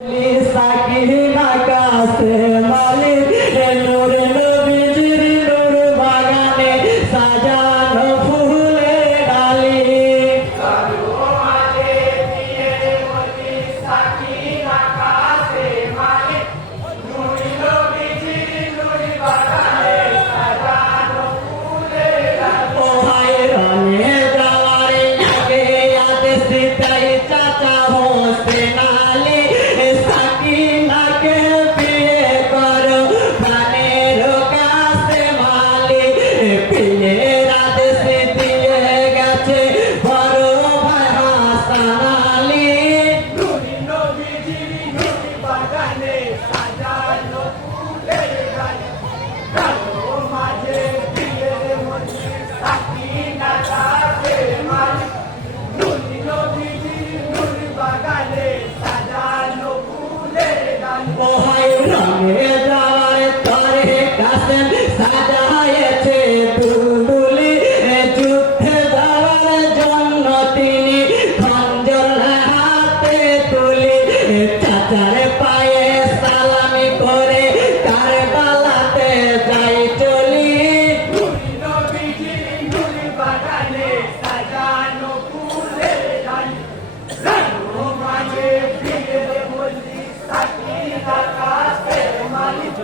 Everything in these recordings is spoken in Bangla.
সাকিনা কাছে মালিক নূর নবীজির নূর বাগানে সাজানো ফুলে ডালি সাকিনা কাছে মালিক নূর নবীজির নূর বাগানে সাজানো ফুলে ডালি ও হায় রানে যাওয়ারে আগে আদেশ তাই চাচা হোসেন আলী সাজায়েছে দুলদুলি যুদ্ধে যাওয়ার জন্য তিনি খঞ্জর হাতে তুলি চাচার পায়ে সালামি করে কারবালাতে যাই চলি বাগানে সাজানো ফুলের ডালি মাঝে ফিরে বলি সাকিনা কাছে মালিক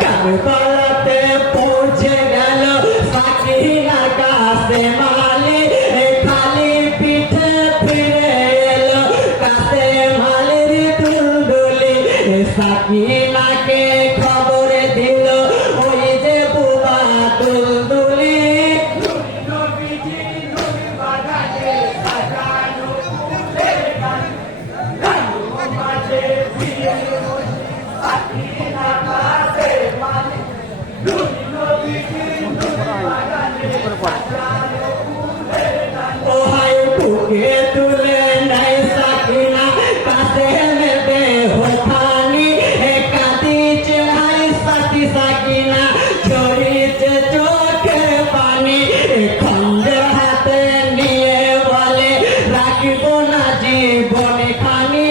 কারবালাতে পৌঁছে গেল সাকিনা কাছে মালিক খালি পিঠে ফিরে এলো কাছে মালির দুলদুলি সাকিনাকে খবর দিল ওই যে বুবা দুলদুলি তুলে নাই সাকিনা কাছে মেতে হোখানি কাঁদি চেহাই সাথী সাকিনা ঝরিতে চোখে পানি খঞ্জর হাতে নিয়ে বলে রাখিব না জীবনে খানি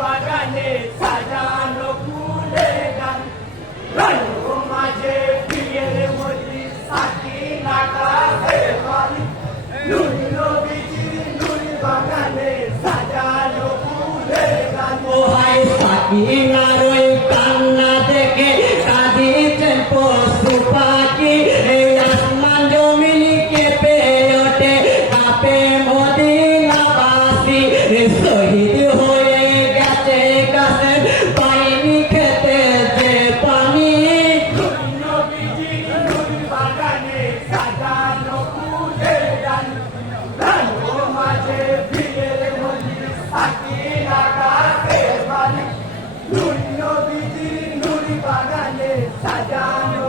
বাগানে সাজানো ফুলে গান মাঝে ফিরে বলি সাকিনা কাছে মালিক সাকিনার ওই কান্না দেখে কাঁদিছেন পশু পাখি আসমান জমিন কেঁপে ওঠে কাঁপে মদিনাবাসী শহীদ হয়ে গেছে কাছে পাইনি খেতে যে পানি বাগানে সাজানো ফুলের ডালি মাঝে ফিরে বলি সাকিনা কাছে মালিক নবীজির নূর বাগানে সাজানো